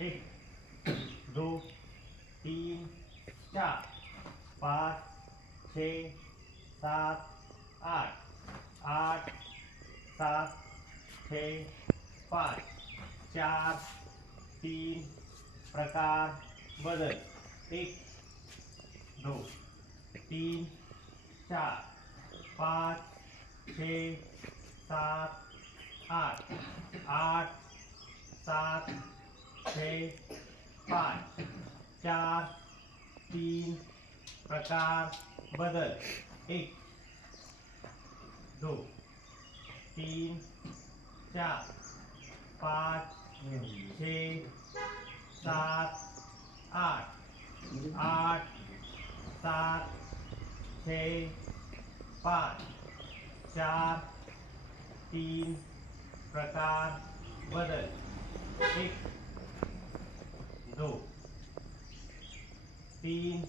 एक, दो, तीन, चार, पाँच, छः, सात, आठ, आठ, सात, छः, पाँच, चार, तीन, प्रकार बदल. एक, दो, तीन, चार, पाँच, छः, सात, आठ, आठ, सात, छः, पाँच, चार, तीन, प्रकार बदल. एक, दो, तीन, चार, पाँच, छः, सात, आठ, आठ, सात, छः, पाँच, चार, तीन, प्रकार बदल. एक, दो, तीन,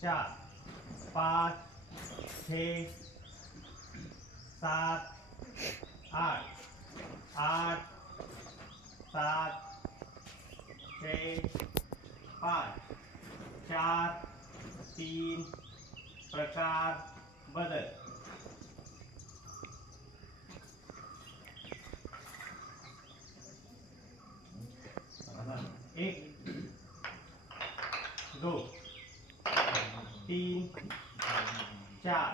चार, पाँच, छः, सात, आठ, आठ, सात, छः, पाँच, चार, तीन, प्रकार बदल. एक, दो, तीन, चार,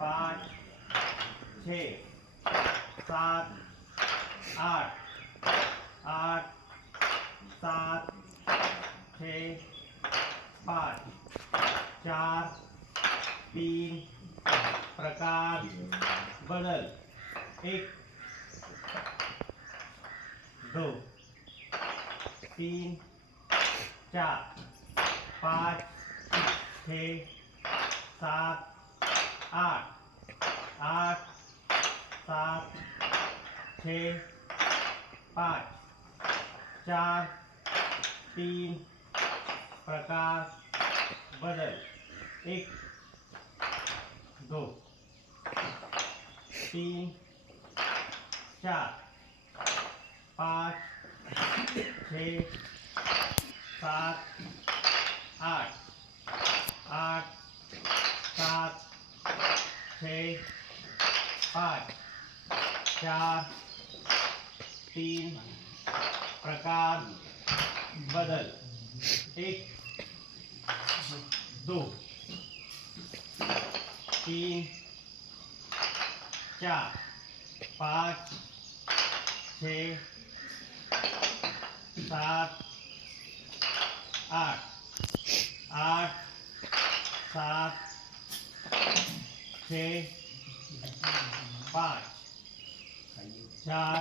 पाँच, छः, सात, आठ, आठ, सात, छः, पाँच, चार, तीन, प्रकार बदल. एक, दो, तीन, चार, पाँच, छः, सात, आठ, आठ, सात, छः, पाँच, चार, तीन, प्रकार बदल. एक, दो, तीन, चार, पाँच, छः, सात, आठ, आठ, सात, छः, पाँच, चार, तीन, प्रकार बदल. एक, दो, तीन, चार, पाँच, छः, सात, आठ, आठ, सात, छः, पाँच, चार,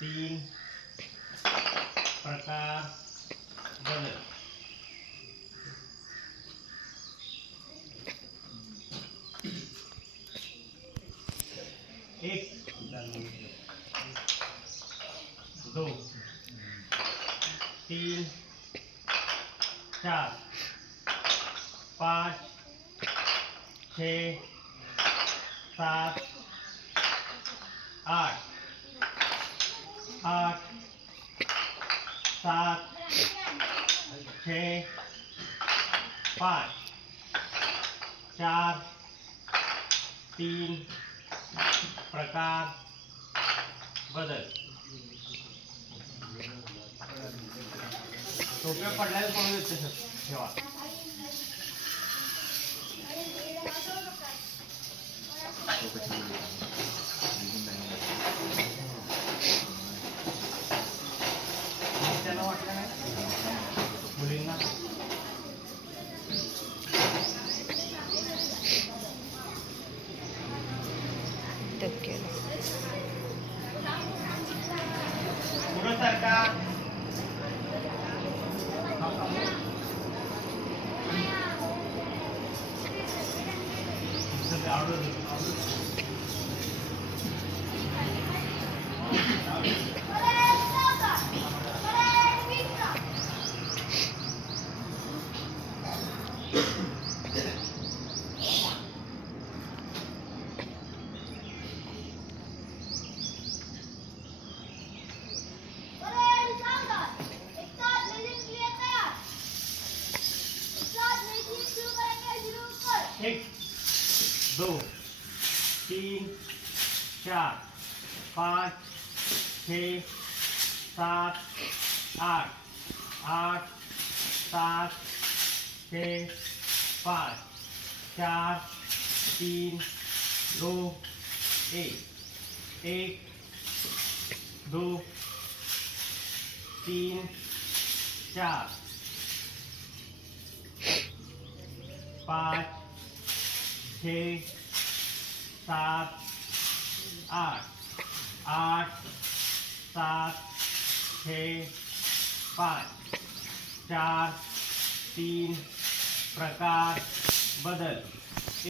तीन, प्रकार बदल. एक, दो, तीन, चार, पाँच, छः, सात, आठ, आठ, सात, छः, पाँच, चार, तीन, प्रकार बदल. टोप्या पडल्याला पडून येते सर ठेवा. त्याला वाटलं नाही मुलींना पुढं सारखा 4 5 6 7 8 8 7 6 5 4 3 2 1 1 2 3 4 5 6 7 8 8 7 6 5 4 3 प्रकार बदल